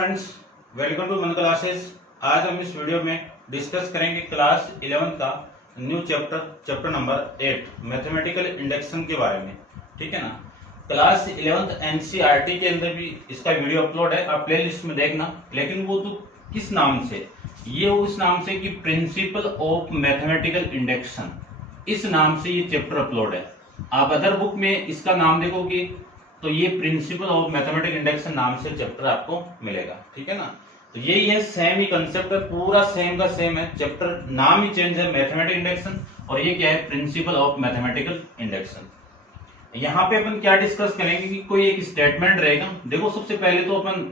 Friends, welcome to मन classes. आज हम इस वीडियो में डिस्कस करेंगे क्लास 11 का new chapter number 8 mathematical induction के बारे में। ठीक है ना। क्लास 11 एनसीईआरटी के अंदर भी इसका वीडियो अपलोड है, आप प्ले लिस्ट में देखना। लेकिन वो तो किस नाम से, ये उस नाम से कि प्रिंसिपल ऑफ मैथमेटिकल इंडेक्शन, इस नाम से ये चैप्टर अपलोड है। आप अदर बुक में इसका नाम देखोगे तो ये प्रिंसिपल ऑफ मैथमेटिकल इंडेक्शन नाम से चैप्टर आपको मिलेगा। ठीक है ना। तो यही है, सेम ही कंसेप्ट है, पूरा सेम का सेम है। चैप्टर नाम ही चेंज है, मैथमेटिकल इंडेक्शन, और ये क्या है, प्रिंसिपल ऑफ मैथमेटिकल इंडेक्शन। यहाँ पे अपन क्या डिस्कस करेंगे कि कोई एक स्टेटमेंट रहेगा। देखो, सबसे पहले तो अपन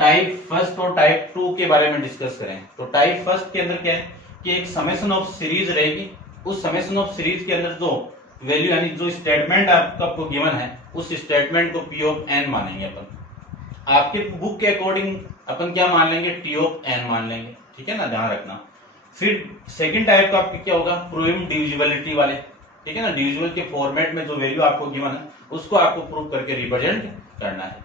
टाइप फर्स्ट और टाइप 2 के बारे में डिस्कस करें। तो टाइप फर्स्ट के अंदर क्या है कि एक समेशन ऑफ सीरीज रहेगी। उस समेशन ऑफ सीरीज के अंदर जो वैल्यू यानी जो स्टेटमेंट आपको गिवन है, उस स्टेटमेंट को पी ऑफ एन मानेंगे अपन। आपके बुक के अकॉर्डिंग अपन क्या मान लेंगे, टी ऑफ एन मान लेंगे। ठीक है ना, ध्यान रखना। फिर सेकंड टाइप का आपके क्या होगा, प्रूविंग डिविजिबिलिटी वाले। ठीक है ना, डिविजिबल के फॉर्मेट में जो वैल्यू आपको गिवन है उसको आपको प्रूव करके रिप्रेजेंट करना है।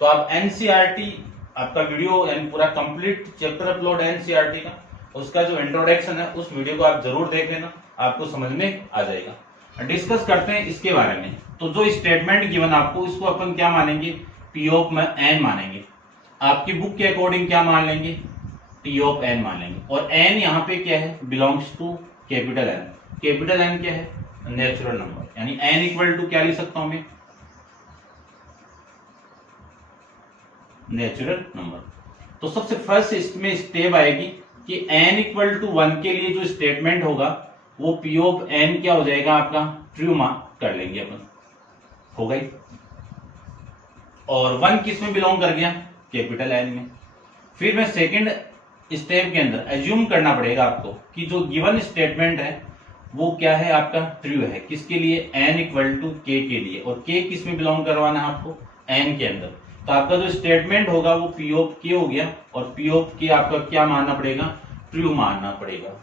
तो आप एनसीईआरटी आपका वीडियो यानी पूरा कंप्लीट चैप्टर अपलोड है एनसीईआरटी का, उसका जो इंट्रोडक्शन है उस वीडियो को आप जरूर देख लेना, आपको समझ में आ जाएगा। डिस्कस करते हैं इसके बारे में। तो जो स्टेटमेंट गिवन आपको, इसको अपन क्या मानेंगे, पी ऑफ एन मानेंगे। आपकी बुक के अकॉर्डिंग क्या मान लेंगे, टी ऑफ एन मान लेंगे। और एन यहाँ पे क्या है, belongs to capital N. Capital N क्या है, नेचुरल नंबर, यानी एन इक्वल टू क्या लिख सकता हूं मैं, नेचुरल नंबर। तो सबसे फर्स्ट इसमें स्टेप आएगी कि एन इक्वल टू 1 के लिए जो स्टेटमेंट होगा वो पी ऑफ एन क्या हो जाएगा, आपका ट्रू मार्क कर लेंगे अपन, हो गई। और 1 किस में बिलोंग कर गया, कैपिटल एन में। फिर मैं सेकंड स्टेप के अंदर एज्यूम करना पड़ेगा आपको कि जो गिवन स्टेटमेंट है वो क्या है, आपका ट्रू है। किसके लिए, एन इक्वल टू के के लिए। और के किस में बिलोंग करवाना है आपको, एन के अंदर। तो आपका जो स्टेटमेंट होगा वो पी ऑफ के हो गया, और पी ऑफ के आपका क्या मानना पड़ेगा, ट्रू मानना पड़ेगा।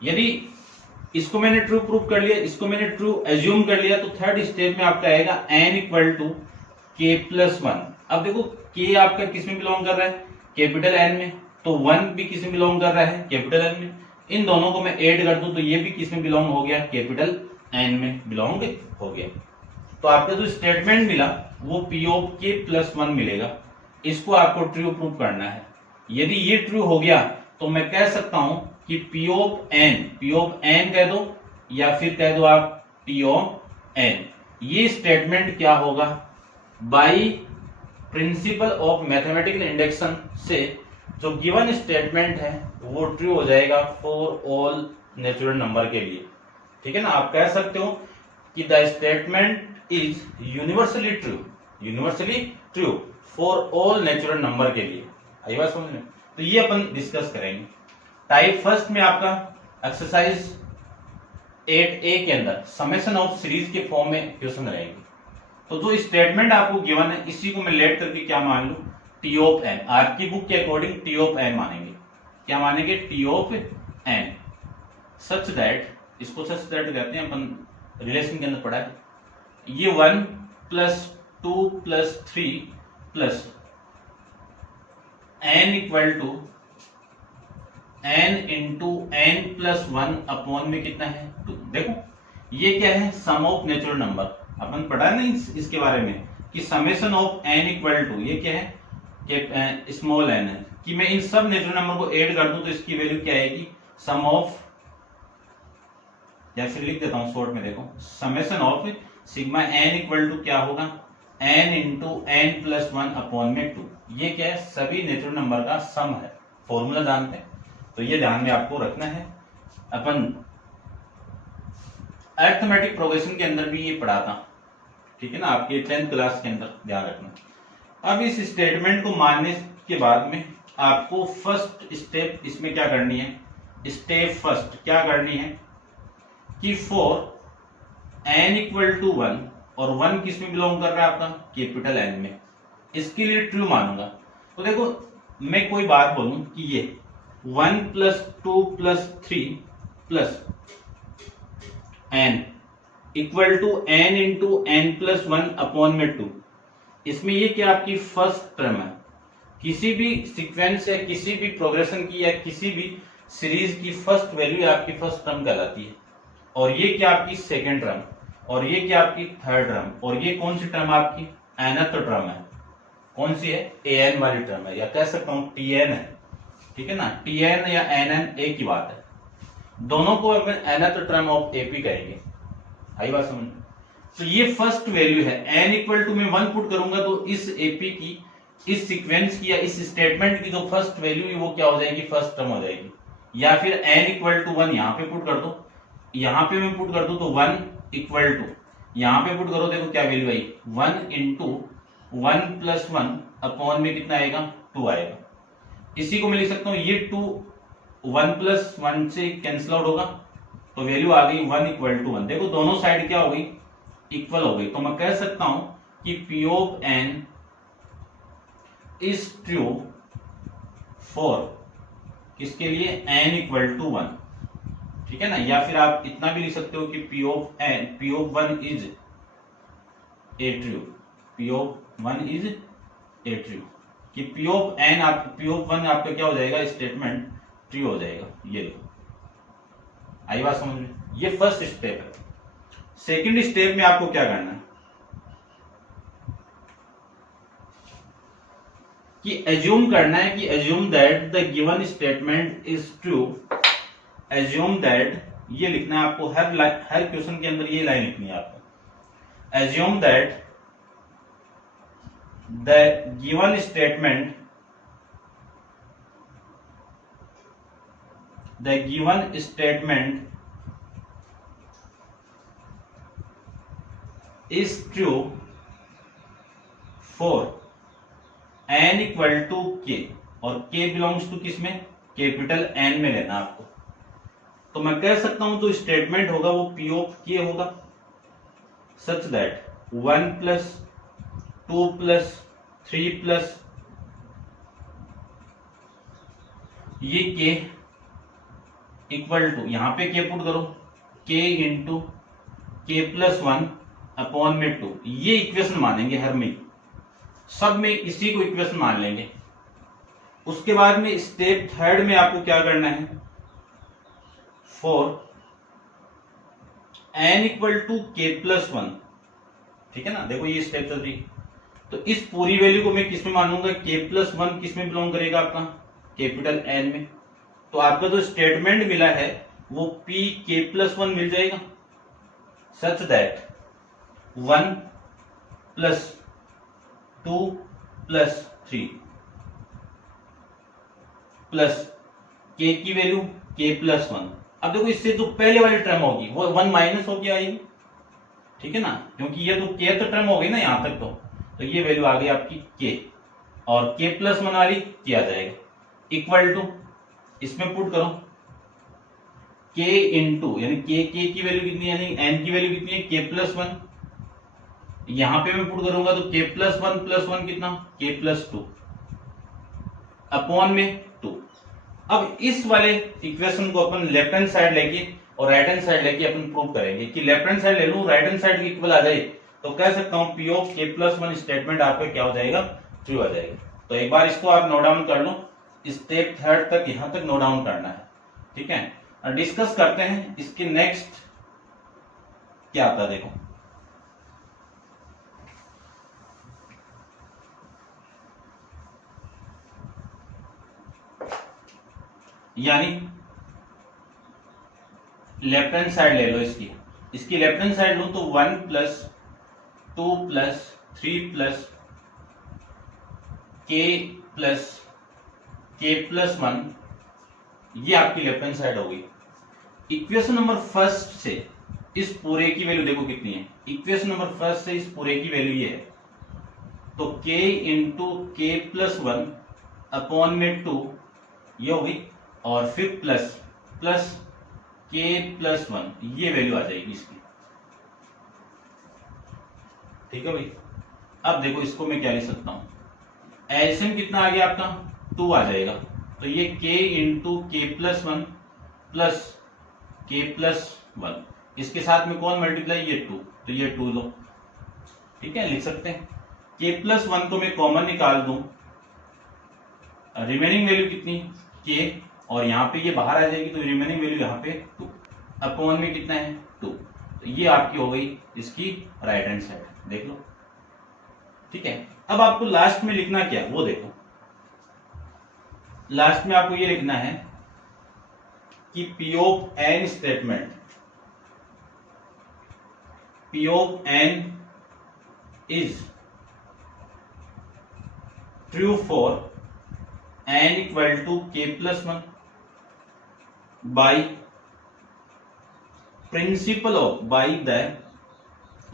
यदि इसको मैंने ट्रू प्रूव कर लिया, इसको मैंने ट्रू एज्यूम कर लिया, तो थर्ड स्टेप में आपका आएगा एन इक्वल टू के प्लस 1। अब देखो, के आपका किस में बिलोंग कर रहा है, कैपिटल एन में। तो 1 भी किस में बिलोंग कर रहा है, कैपिटल एन में। इन दोनों को मैं ऐड कर दूं तो ये भी किस में बिलोंग हो गया, कैपिटल एन में बिलोंग हो गया। तो आपका जो स्टेटमेंट मिला वो पी ऑफ के प्लस 1 मिलेगा। इसको आपको ट्रू प्रूव करना है। यदि ये ट्रू हो गया तो मैं कह सकता हूं कि पी ऑफ एन कह दो, या फिर कह दो आप टी ऑफ एन। ये स्टेटमेंट क्या होगा, by principle of mathematical induction से जो गिवन स्टेटमेंट है वो ट्रू हो जाएगा फॉर ऑल नेचुरल नंबर के लिए। ठीक है ना। आप कह सकते हो कि the statement is universally true for all natural number के लिए। आई बात समझ में। तो ये अपन डिस्कस करेंगे। टाइप फर्स्ट में आपका एक्सरसाइज 8A के अंदर समेशन ऑफ सीरीज के फॉर्म में क्वेश्चन रहेंगे। तो जो स्टेटमेंट आपको गिवन है इसी को मैं लेट करके क्या मान लू, टी ऑफ एन। आपकी बुक के अकॉर्डिंग टी ऑफ एन मानेंगे। क्या मानेंगे, T of N, such that, इसको सच दैट कहते हैं अपन, रिलेशन के अंदर पढ़ा है। ये 1 plus 2 plus 3 plus N equal to N into N plus 1 upon में कितना है, 2। देखो ये क्या है, सम ऑफ नेचुरल नंबर। अपन पढ़ा नहीं इसके बारे में कि summation of N equal to, ये क्या है कि स्मॉल एन है, कि मैं इन सब नेचुरल नंबर को ऐड कर दूं तो इसकी वैल्यू क्या आएगी, सम ऑफ, या फिर लिख देता हूं शॉर्ट में, देखो summation of sigma N equal to क्या होगा, N into N plus 1 upon में 2। ये क्या है, सभी नेचुरल नंबर का सम है। फॉर्मूला जानते हैं, तो ये ध्यान में आपको रखना है। अपन अरिथमेटिक प्रोग्रेशन के अंदर भी ये पढ़ा था। ठीक है ना, आपके 10th क्लास के अंदर, ध्यान रखना। अब इस स्टेटमेंट को मानने के बाद में आपको फर्स्ट स्टेप इसमें क्या करनी है, स्टेप फर्स्ट क्या करनी है कि फॉर एन इक्वल टू 1, और 1 किस में बिलोंग कर रहा है आपका, कैपिटल एन में, इसके लिए ट्रू मानूंगा। तो देखो मैं कोई बात बोलूं कि ये 1 plus 2 plus 3 plus N equal to N into N plus 1 upon में 2, इसमें ये क्या आपकी फर्स्ट टर्म है, किसी भी सीक्वेंस या किसी भी प्रोग्रेशन की या किसी भी सीरीज की फर्स्ट वैल्यू आपकी फर्स्ट टर्म कहलाती है, और ये क्या आपकी सेकेंड टर्म, और ये क्या आपकी थर्ड टर्म, और ये कौन सी टर्म आपकी nth टर्म है, कौन सी है, an वाली टर्म है, या कह सकता हूं tn है, ठीक है ना, tn या nn एक ही बात है, दोनों को अपन nth टर्म ऑफ एपी कहेंगे। आई बात समझ। तो ये फर्स्ट वैल्यू है, n इक्वल टू में 1 पुट करूंगा तो इस एपी की, इस सीक्वेंस की या इस स्टेटमेंट की जो फर्स्ट वैल्यू है वो क्या हो जाएगी, फर्स्ट टर्म हो जाएगी। या फिर n इक्वल टू 1 यहां पे पुट कर दो, यहां पे मैं पुट कर दूं तो 1 इक्वल टू, यहां पे पुट करो, देखो क्या वैल्यू आई, 1 इंटू 1 प्लस 1 अपॉन में कितना आएगा, 2 आएगा। इसी को मैं लिख सकता हूं, ये 2 1 प्लस 1 से कैंसिल आउट होगा तो वैल्यू आ गई 1 इक्वल टू 1। देखो दोनों साइड क्या हो गई, इक्वल हो गई। तो मैं कह सकता हूं कि P of n is true for किसके लिए, n इक्वल टू 1, ठीक है ना। या फिर आप इतना भी लिख सकते हो कि P of 1 is a true, P of 1 is a true, कि P ऑफ n आपका क्या हो जाएगा, स्टेटमेंट ट्रू हो जाएगा। ये लो, आई बात समझ में। ये फर्स्ट स्टेप है। सेकंड स्टेप में आपको क्या करना है कि एज्यूम करना है कि assume that the given statement is true, assume that, ये लिखना है आपको, हर क्वेश्चन के अंदर ये लाइन लिखनी है आपको, assume that the given statement, the given statement is true for n equal to k, और k बिलोंग्स टू किसमें, कैपिटल N में लेना आपको। तो मैं कह सकता हूं तो स्टेटमेंट होगा वो P ऑफ k होगा, सच दैट 1 प्लस 2 प्लस 3 प्लस ये k इक्वल टू, यहां पे k पुट करो, k into k plus 1 upon में 2। ये इक्वेशन मानेंगे हर में, सब में इसी को इक्वेशन मान लेंगे। उसके बाद में स्टेप थर्ड में आपको क्या करना है, for n equal to k plus 1, ठीक है ना। देखो ये स्टेप चल रही, तो इस पूरी वैल्यू को मैं किसमें मानूंगा, k प्लस 1 किसमें बिलोंग करेगा आपका, कैपिटल N में। तो आपका जो स्टेटमेंट मिला है वो P k प्लस 1 मिल जाएगा, सच that 1 plus 2 plus 3 plus k की वैल्यू k प्लस 1। अब देखो इससे जो पहले वाली टर्म होगी वो 1 माइनस होगी आएगी, ठीक है ना, क्योंकि ये तो k तो टर्म हो गई ना यहां तक। तो ये वैल्यू आ गई आपकी k, और k प्लस 1 वाली क्या आ जाएगा, इक्वल टू, इसमें पुट करो k इंटू, यानी k की वैल्यू कितनी है, यानी n की वैल्यू कितनी है, k प्लस 1। यहां पे मैं पुट करूंगा तो k प्लस 1 कितना, k प्लस 2 अपॉन में 2। अब इस वाले इक्वेशन को अपन लेफ्ट हैंड साइड लेके और राइट हैंड साइड लेके अपन प्रूव करेंगे कि लेफ्ट हैंड साइड ले लूं, राइट हैंड साइड इक्वल आ जाए तो कह सकता हूं P of k plus 1 statement आपका क्या हो जाएगा, ट्रू आ जाएगा। तो एक बार इसको आप नोट डाउन कर लो, स्टेप थर्ड तक यहां तक नोट डाउन करना है, ठीक है। और डिस्कस करते हैं इसके नेक्स्ट क्या आता है। देखो यानी लेफ्ट हैंड साइड ले लो, इसकी लेफ्ट हैंड साइड लो तो 1 plus 2 plus 3 plus k plus 1, ये आपकी लेफ्ट हैंड साइड हो गई। इक्वेशन नंबर फर्स्ट से इस पूरे की वैल्यू देखो कितनी है, इक्वेशन नंबर फर्स्ट से इस पूरे की वैल्यू ये है, तो k into k plus 1 upon में 2 ये हो गई, और फिर प्लस k प्लस 1 ये वैल्यू आ जाएगी इसकी, ठीक है भाई। अब देखो इसको मैं क्या लिख सकता हूं, एलसीएम कितना आ गया आपका, 2 आ जाएगा। तो ये k into k plus 1 plus k plus 1, इसके साथ में कौन मल्टीप्लाई, ये 2, तो ये 2 लो, ठीक है, लिख सकते हैं। k प्लस 1 को मैं कॉमन निकाल दूं रिमेनिंग वैल्यू कितनी के, और यहाँ पे ये बाहर आ जाएगी तो रिमेनिंग वैल्यू यहाँ पे 2 अपॉन में कितना है 2। तो ये आपकी हो गई इसकी राइट हैंड साइड, देख लो। ठीक है, अब आपको लास्ट में लिखना क्या वो देखो। लास्ट में आपको ये लिखना है कि P of n statement, P of n is true for n equal to k plus 1 by principle of, by the,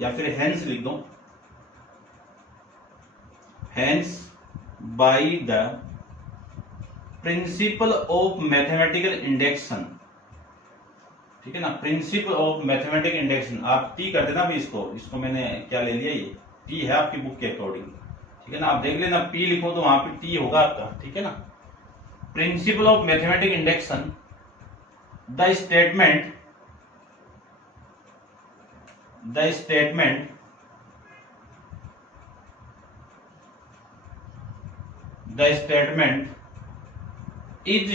या फिर हेंस लिख दो, hence by the principle of mathematical induction. ठीक है ना, प्रिंसिपल ऑफ मैथमेटिकल इंडेक्शन। आप T कर देना भी, इसको मैंने क्या ले लिया, ये टी है आपकी बुक के अकॉर्डिंग। ठीक है ना, आप देख लेना, पी लिखो तो वहां पे टी होगा आपका। ठीक है ना, principle of mathematical induction, the statement is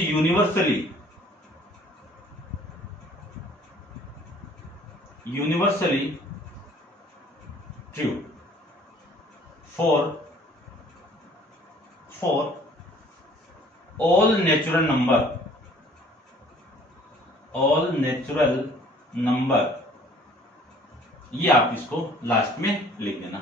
universally true for all natural number। ये आप इसको लास्ट में लिख देना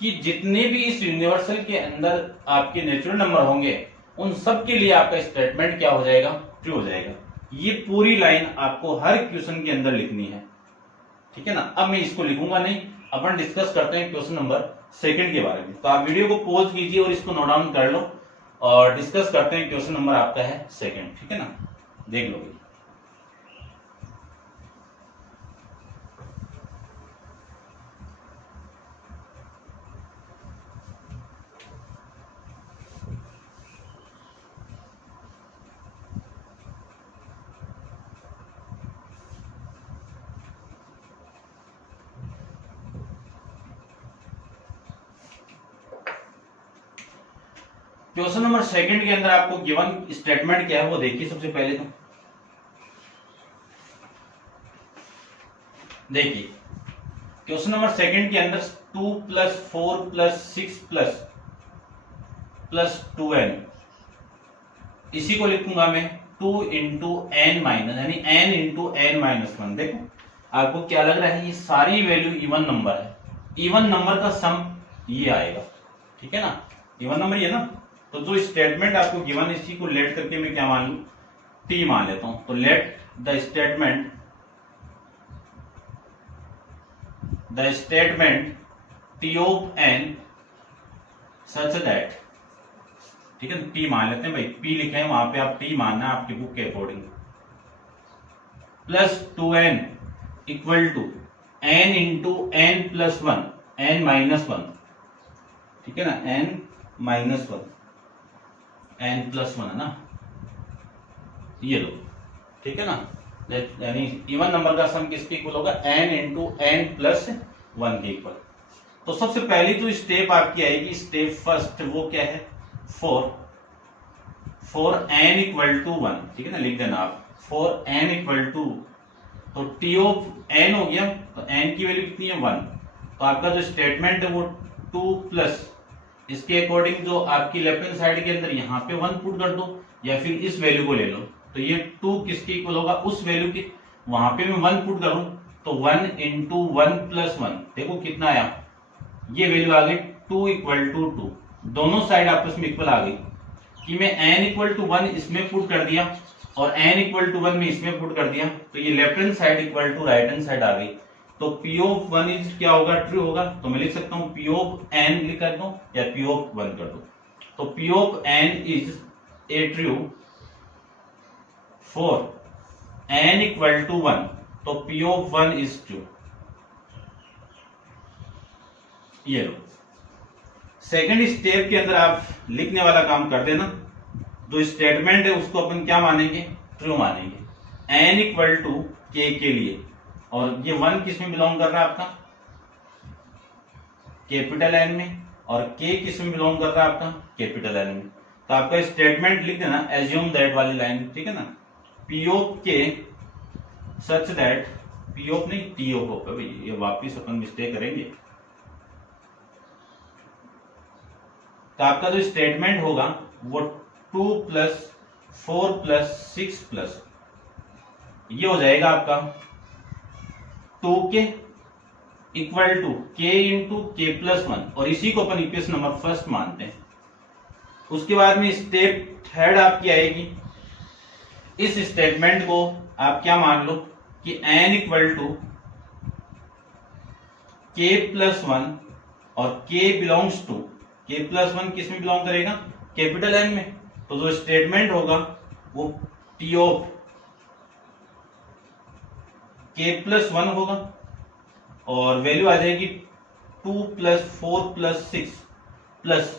कि जितने भी इस यूनिवर्सल के अंदर आपके नेचुरल नंबर होंगे उन सब के लिए आपका स्टेटमेंट क्या हो जाएगा, ट्रू हो जाएगा। ये पूरी लाइन आपको हर क्वेश्चन के अंदर लिखनी है। ठीक है ना, अब मैं इसको लिखूंगा नहीं, अपन डिस्कस करते हैं क्वेश्चन नंबर 2 के बारे में। तो आप वीडियो को पॉज कीजिए और इसको नोट डाउन कर लो और डिस्कस करते हैं। क्वेश्चन नंबर आपका है 2, ठीक है ना, देख लो। क्वेश्चन नंबर 2 के अंदर आपको गिवन स्टेटमेंट क्या है वो देखिए। सबसे पहले तो देखिए क्वेश्चन नंबर 2 के अंदर 2 + 4 + 6 + 2n, इसी को लिखूंगा मैं 2 × n माइनस, यानी n × n - 1। देखो आपको क्या लग रहा है, ये सारी वैल्यू इवन नंबर है, इवन नंबर का सम ये आएगा। ठीक है ना, इवन नंबर ये ना, तो जो स्टेटमेंट आपको गिवन इसी को लेट करके मैं क्या मान लू, टी मान लेता हूं। तो let the statement T of n such that, ठीक है, टी मान लेते हैं भाई, पी लिखे हैं वहां पे, आप टी मानना है आपकी बुक के according, plus 2n equal to n × n + 1, n - 1। ठीक है ना, n - 1, n + 1 है ना, ये लो। ठीक है ना, यानी इवन नंबर का सम किसके इक्वल होगा, n × n + 1 के इक्वल। तो सबसे पहली जो स्टेप आपकी आएगी, स्टेप फर्स्ट, वो क्या है, फॉर n = 1। ठीक है ना, लिख देना आप, फॉर n = तो t ऑफ n हो गया, तो n की वैल्यू कितनी है 1। तो आपका जो स्टेटमेंट है वो 2 प्लस इसके अकॉर्डिंग जो आपकी लेफ्ट हैंड साइड के अंदर यहाँ पे 1 पुट कर दो, या फिर इस वैल्यू को ले लो। तो ये 2 किसके इक्वल होगा, उस वैल्यू के, वहां पे मैं 1 पुट करूं तो 1 × 1 + 1, देखो कितना आया, ये वैल्यू आ गई 2 = 2। दोनों साइड आपस में इक्वल आ गई कि मैं n = 1 इसमें पुट कर दिया और n = 1 में इसमें पुट कर दिया, तो ये left hand side equal to right hand side आ गई। तो P ऑफ 1 इज क्या होगा, ट्रू होगा। तो मैं लिख सकता हूं P ऑफ n लिख कर दो या P ऑफ 1 कर दो। तो P of n is a true for n = 1, तो P ऑफ 1 इज ट्रू। ये लो, सेकंड स्टेप के अंदर आप लिखने वाला काम कर देना। जो स्टेटमेंट है उसको अपन क्या मानेंगे, ट्रू मानेंगे। n = k के लिए, और ये 1 किस में बिलोंग कर रहा है आपका, कैपिटल N में, और k किस में बिलोंग कर रहा है आपका, कैपिटल N में। तो आपका स्टेटमेंट लिख देना एज्यूम दैट वाली लाइन, ठीक है ना, पी ऑफ के सच दैट, पी ऑफ नहीं टी ऑफ होगा भाई, ये वापिस अपन मिस्टेक करेंगे। तो आपका जो स्टेटमेंट होगा वो 2 + 4 + 6 ये हो जाएगा आपका 2k equal to k into K plus 1, और इसी को अपन इक्वेशन नंबर फर्स्ट मानते हैं। उसके बाद में स्टेप थर्ड आपकी आएगी, इस स्टेटमेंट को आप क्या मान लो कि n इक्वल टू k + 1 और k बिलोंग्स टू, k + 1 किस में बिलोंग करेगा, कैपिटल N में। तो जो स्टेटमेंट होगा वो T ऑफ k + 1 होगा और वैल्यू आ जाएगी 2 + 4 + 6 प्लस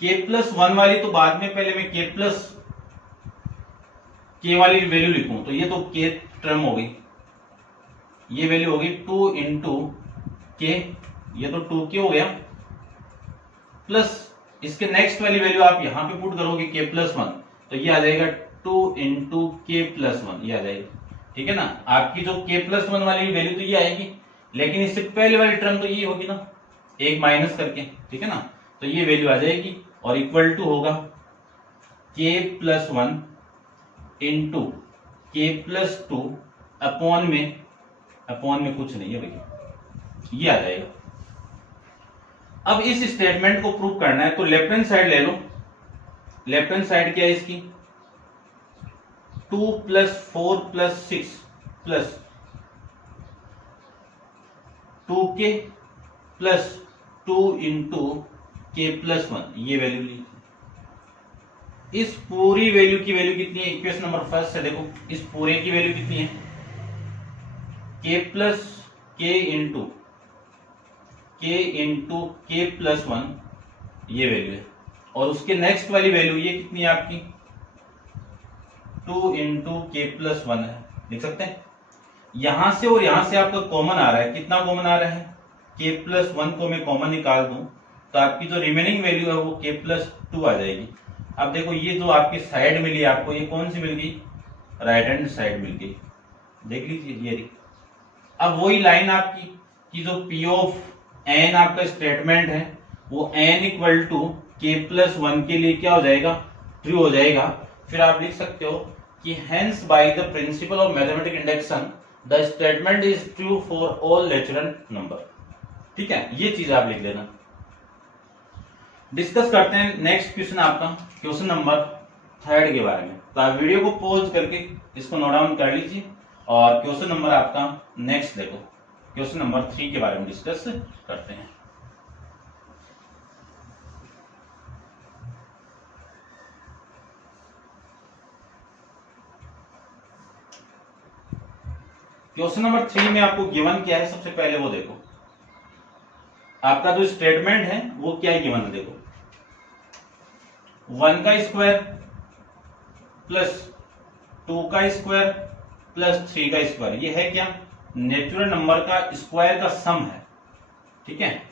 k + 1 वाली, तो बाद में पहले मैं k वाली वैल्यू लिखूं तो ये तो k टर्म हो गई, ये वैल्यू होगी 2 इंटू k, ये तो 2k हो गया, प्लस इसके नेक्स्ट वाली वैल्यू आप यहां पे पुट करोगे k + 1, तो ये आ जाएगा 2 इंटू k + 1, ये आ जाएगा, ठीक है ना। आपकी जो k + 1 वाली वैल्यू तो ये आएगी, लेकिन इससे पहले वाली टर्म तो ये होगी ना, एक माइनस करके, ठीक है ना। तो ये वैल्यू आ जाएगी और इक्वल टू होगा k + 1 इंटू k + 2 अपॉन में कुछ नहीं है भैया, ये आ जाएगा। अब इस स्टेटमेंट को प्रूव करना है तो लेफ्ट हैंड साइड ले लो, लेफ्ट हैंड साइड क्या है इसकी 2 + 4 + 6 प्लस 2k + 2 इंटू k + 1, ये वैल्यू ली। इस पूरी वैल्यू की वैल्यू कितनी है, इक्वेशन नंबर फर्स्ट से देखो, इस पूरे की वैल्यू कितनी है, k + k इंटू k + 1, ये वैल्यू है। और उसके नेक्स्ट वाली वैल्यू ये कितनी है आपकी 2 इंटू k + 1 है, लिख सकते हैं। यहां से और यहां से आपका कॉमन आ रहा है, कितना कॉमन आ रहा है, k + 1 को मैं कॉमन निकाल दूं तो आपकी जो रिमेनिंग वैल्यू है वो k + 2 आ जाएगी। अब देखो ये जो आपकी साइड मिली आपको, ये कौन सी मिल गई, राइट हैंड साइड मिल गई, देख लीजिए ये। अब वही लाइन आपकी कि जो P ऑफ n आपका स्टेटमेंट है वो n इक्वल टू k + 1 के लिए क्या हो जाएगा, ट्रू हो जाएगा। फिर आप लिख सकते हो कि hence by the principle of mathematical induction the statement is true for all natural number, ठीक है, ये चीज आप लिख लेना। डिस्कस करते हैं नेक्स्ट क्वेश्चन, आपका क्वेश्चन नंबर 3 के बारे में। तो आप वीडियो को पॉज करके इसको नोट डाउन कर लीजिए और क्वेश्चन नंबर आपका नेक्स्ट देखो, क्वेश्चन नंबर 3 के बारे में डिस्कस करते हैं। क्वेश्चन नंबर 3 में आपको गिवन क्या है, सबसे पहले वो देखो। आपका जो स्टेटमेंट है वो क्या है गिवन है, देखो 1 का स्क्वायर प्लस 2 का स्क्वायर प्लस 3 का स्क्वायर, ये है क्या, नेचुरल नंबर का स्क्वायर का सम है, ठीक है,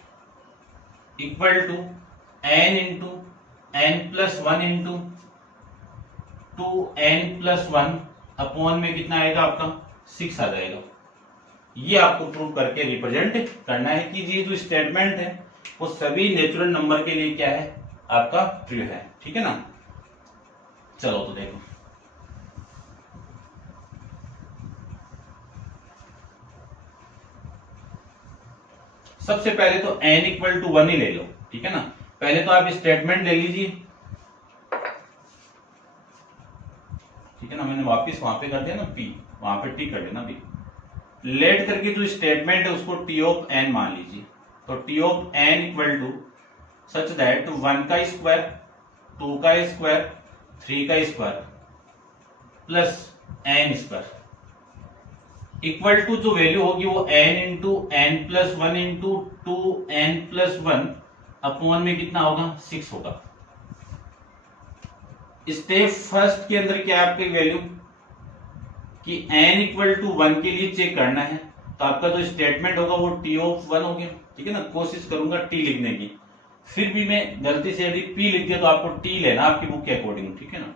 equal to n into n + 1 into 2n + 1 upon में कितना आएगा आपका 6 आ जाएगा। ये आपको प्रूव करके रिप्रेजेंट करना है कि ये जो स्टेटमेंट है वो सभी नेचुरल नंबर के लिए क्या है, आपका ट्रू है, ठीक है ना। चलो तो देखो, सबसे पहले तो n इक्वल टू 1 ही ले लो, ठीक है ना। पहले तो आप स्टेटमेंट ले लीजिए, ठीक है ना, मैंने वापस वहां पे कर दिया ना p, वहां पे t कर देना p, लेट करके जो स्टेटमेंट है उसको t ऑफ n मान लीजिए। तो t of n equal to such that 1 का स्क्वायर 2 का स्क्वायर 3 का square plus n square equal to जो वैल्यू होगी वो n into n + 1 into 2n + 1 upon में कितना होगा 6 होगा। स्टेप फर्स्ट के अंदर क्या है आपकी वैल्यू कि n इक्वल टू 1 के लिए चेक करना है, तो आपका जो स्टेटमेंट होगा वो t ऑफ 1 हो गया, ठीक है ना। कोशिश करूंगा t लिखने की, फिर भी मैं गलती से यदि p लिख दिया तो आपको t लेना आपकी बुक के अकॉर्डिंग, ठीक है ना।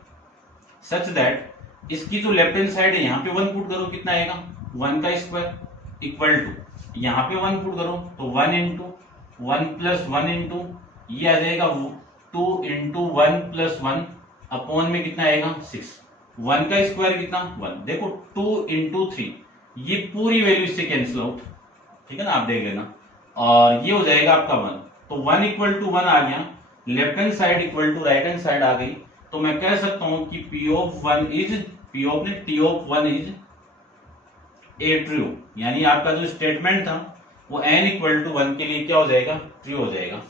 सच दैट इसकी जो लेफ्ट हैंड साइड है यहाँ पे 1 पुट करो, कितना आएगा 1 का स्क्वायर इक्वल टू यहाँ पे 1 पुट करो तो 1 इंटू 1 प्लस 1 इंटू ये आ जाएगा 2 इंटू 1 प्लस 1 अपॉन में कितना आएगा 6। 1 का स्क्वायर कितना 1, देखो 2 इंटू 3 ये पूरी वैल्यू इससे कैंसिल आउट, ठीक है ना, आप देख लेना। और ये हो जाएगा आपका 1, तो 1 इक्वल टू 1 आ गया, left hand side equal to right hand side आ गई। तो मैं कह सकता हूं कि P of 1 is T of 1 is a true, यानी आपका जो स्टेटमेंट था वो n इक्वल टू 1 के लिए क्या हो जाएगा, ट्रू हो जाएगा।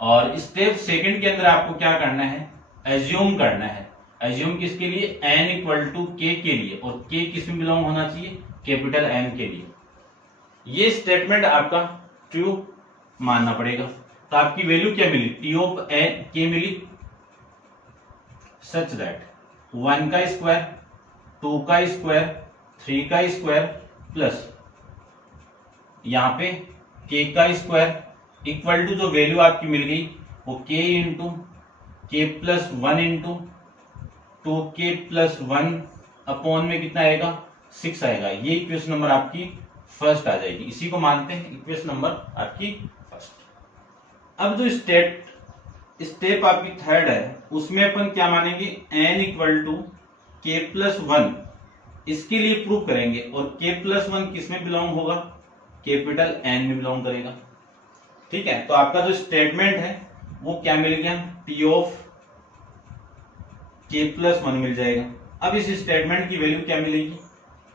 और स्टेप सेकंड के अंदर आपको क्या करना है, एज्यूम करना है। एज्यूम किसके लिए, n इक्वल टू k के लिए, और k किस में बिलोंग होना चाहिए, कैपिटल N के लिए। ये स्टेटमेंट आपका ट्रू मानना पड़ेगा। तो आपकी वैल्यू क्या मिली, T ऑफ k मिली, सच दैट 1 का स्क्वायर 2 का स्क्वायर 3 का स्क्वायर प्लस यहाँ पे k का स्क्वायर इक्वल टू जो वैल्यू आपकी मिल गई वो k into K plus 1 into 2k plus 1 upon में कितना आएगा 6 आएगा। ये इक्वेशन नंबर आपकी फर्स्ट आ जाएगी, इसी को मानते हैं इक्वेशन नंबर आपकी फर्स्ट। अब जो स्टेप आपकी थर्ड है उसमें अपन क्या मानेंगे, n इक्वल टू के प्लस 1, इसके लिए प्रूव करेंगे। और k प्लस 1 किस में बिलोंग होगा, कैपिटल N में बिलोंग करेगा, ठीक है। तो आपका जो स्टेटमेंट है वो क्या मिल गया, T ऑफ k प्लस 1 मिल जाएगा। अब इस स्टेटमेंट की वैल्यू क्या मिलेगी,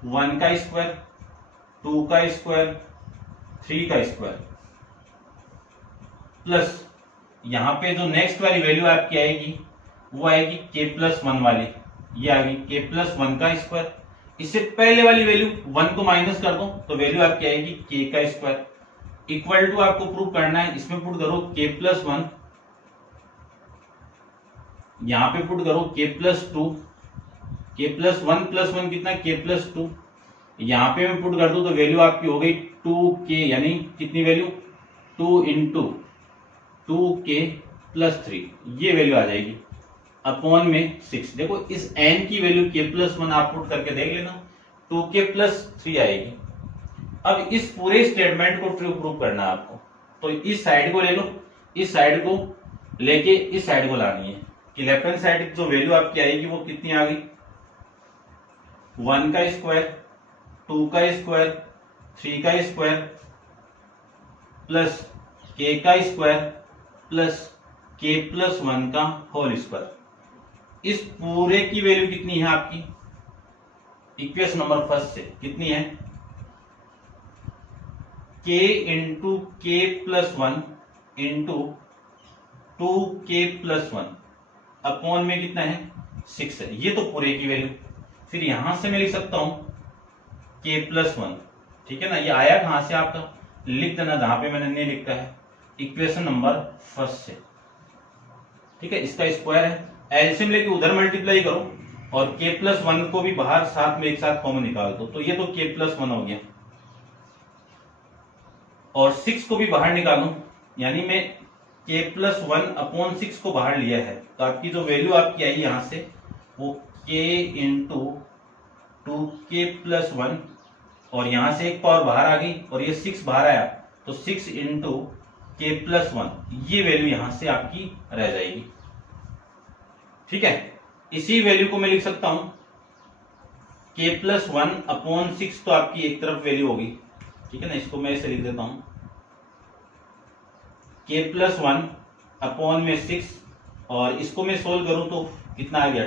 1 का स्क्वायर 2 का स्क्वायर 3 का स्क्वायर प्लस यहां पे जो नेक्स्ट वाली वैल्यू आपकी आएगी वो आएगी k प्लस 1 वाली, ये आ गई k प्लस 1 का स्क्वायर। इससे पहले वाली वैल्यू 1 को माइनस कर दो तो वैल्यू आपकी आएगी k का स्क्वायर इक्वल टू आपको प्रूव करना है, इसमें पुट करो k प्लस 1, यहां पे पुट करो k plus 2, k plus 1 plus 1 कितना k प्लस 2, यहां पे मैं पुट कर दूं तो वैल्यू आपकी हो गई 2k, यानी कितनी वैल्यू 2 इंटू 2k प्लस 3, ये वैल्यू आ जाएगी अपॉन में 6। देखो इस n की वैल्यू k प्लस 1 आप पुट करके देख लेना, 2k प्लस 3 आएगी। अब इस पूरे स्टेटमेंट को ट्रू प्रूव करना है आपको, तो इस साइड को ले लो, इस साइड को लेके इस साइड को लानी है कि लेफ्ट हैंड साइड जो वैल्यू आपकी आएगी वो कितनी आ गई, 1 का स्क्वायर 2 का स्क्वायर 3 का स्क्वायर प्लस k का स्क्वायर प्लस k प्लस 1 का होल स्क्वायर। इस पूरे की वैल्यू कितनी है आपकी, इक्वेशन नंबर फर्स्ट से कितनी है, k into K plus 1 into 2k plus 1 upon में कितना है 6 है, ये तो पूरे की वैल्यू। फिर यहां से मैं लिख सकता हूं k प्लस 1, ठीक है ना। ये आया कहां से आपका, लिख देना जहां पे मैंने नहीं लिखा है, इक्वेशन नंबर फर्स्ट से, ठीक है। इसका स्क्वायर है, एलसीएम लेके उधर मल्टीप्लाई करो और k प्लस 1 को भी बाहर साथ में एक साथ कॉमन निकाल दो, तो ये तो k प्लस 1 हो गया और 6 को भी बाहर निकालो, यानी मैं k प्लस 1 अपॉन 6 को बाहर लिया है, तो आपकी जो वैल्यू आपकी आई यहां से वो k इंटू 2k प्लस 1 और यहां से एक पावर बाहर आ गई और ये 6 बाहर आया तो 6 इंटू k प्लस 1, ये वैल्यू यहां से आपकी रह जाएगी, ठीक है। इसी वैल्यू को मैं लिख सकता हूं k प्लस 1 अपॉन 6, तो आपकी एक तरफ वैल्यू होगी, ठीक है ना। इसको मैं ऐसे लिख देता हूं k प्लस 1 अपॉन में 6 और इसको मैं सोल्व करूं तो कितना आ गया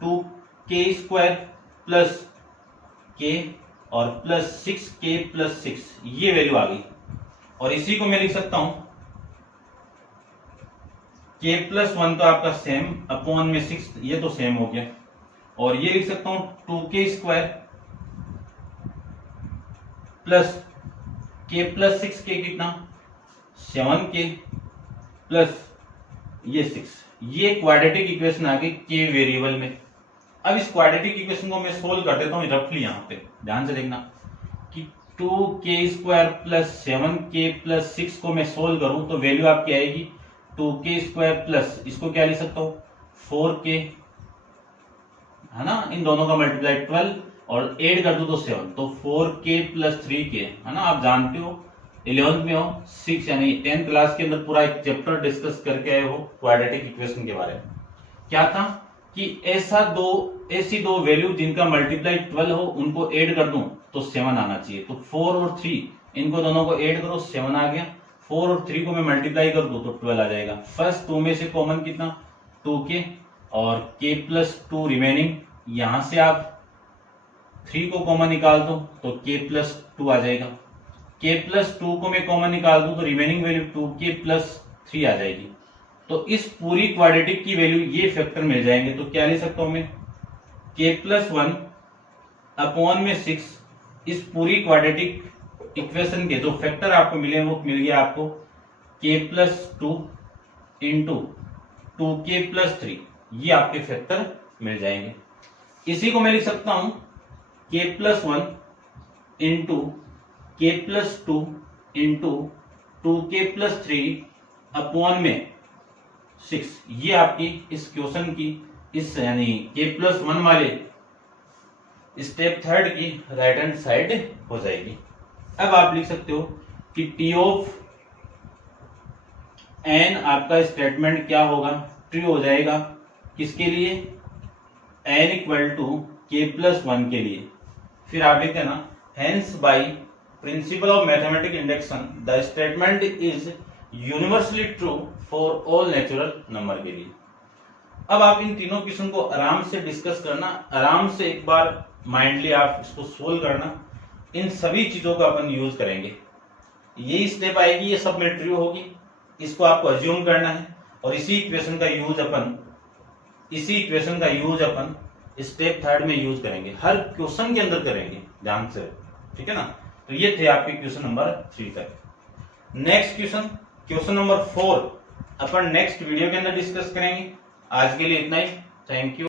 2k स्क्वायर प्लस k और प्लस 6k प्लस 6, ये वैल्यू आ गई। और इसी को मैं लिख सकता हूं k प्लस 1 तो आपका सेम अपॉन में 6, ये तो सेम हो गया। और ये लिख सकता हूं 2k square plus k plus 6k कितना 7k प्लस ये 6, ये क्वाड्रेटिक इक्वेशन आ गई k वेरिएबल में। अब इस क्वाड्रेटिक इक्वेशन को मैं सोल्व कर देता हूं रफली, यहां पे ध्यान से देखना कि 2k² प्लस 7k प्लस 6 को मैं सोल्व करूं तो वैल्यू आपकी आएगी 2k² प्लस, इसको क्या लिख सकता हूं 4k, है ना, इन दोनों का मल्टीप्लाई 12 और ऐड कर दो तो 7, तो 4k प्लस 3k, है ना। आप जानते हो 11th में हो 6 यानी 10th क्लास के अंदर पूरा एक चैप्टर डिस्कस करके आए हो क्वाड्रेटिक इक्वेशन के बारे में। क्या था कि ऐसी दो वैल्यू जिनका मल्टीप्लाई 12 हो उनको ऐड कर दूं तो 7 आना चाहिए। तो 4 और 3 इनको दोनों को ऐड करो, 7 आ गया। 4 और 3 को मैं मल्टीप्लाई कर दूं तो 12 आ जाएगा। फर्स्ट 2 में से कॉमन कितना 2k और k प्लस 2 रिमेनिंग, यहां से आप 3 को कॉमन निकाल दो तो k प्लस 2 आ जाएगा। k प्लस 2 को मैं कॉमन निकाल दूं तो रिमेनिंग वैल्यू 2k प्लस 3 आ जाएगी। तो इस पूरी क्वाड्रेटिक की वैल्यू ये फैक्टर मिल जाएंगे। तो क्या लिख सकता हूं मैं k प्लस 1 अपॉन में 6, इस पूरी क्वाड्रेटिक इक्वेशन के जो फैक्टर आपको मिले वो मिल गया आपको k plus 2 into 2k plus 3, ये आपके फैक्टर मिल जाएंगे। इसी को मैं लिख सकता हूं k plus 1 into k plus 2 into 2k plus 3 upon में 6, ये आपकी इस क्वेश्चन की इस यानी k प्लस 1 वाले स्टेप थर्ड की राइट हैंड साइड हो जाएगी। अब आप लिख सकते हो कि t ऑफ n आपका स्टेटमेंट क्या होगा, ट्रू हो जाएगा। किसके लिए n equal to k plus 1 के लिए। फिर आप लिखते हैं ना hence by principle of mathematical induction the statement is universally true for all natural number के लिए। अब आप इन तीनों क्वेश्चन को आराम से डिस्कस करना, आराम से एक बार माइंडली आप इसको सोल्व करना। इन सभी चीजों का अपन यूज करेंगे। यही स्टेप आएगी, ये सब में ट्रू होगी, इसको आपको अज्यूम करना है और इसी इक्वेशन का यूज अपन स्टेप थर्ड में यूज करेंगे, हर क्वेश्चन के अंदर करेंगे ध्यान से, ठीक है ना। तो ये थे आपके क्वेश्चन नंबर 3 तक। नेक्स्ट क्वेश्चन नंबर 4 अपन नेक्स्ट वीडियो के अंदर डिस्कस करेंगे। आज के लिए इतना ही, थैंक यू।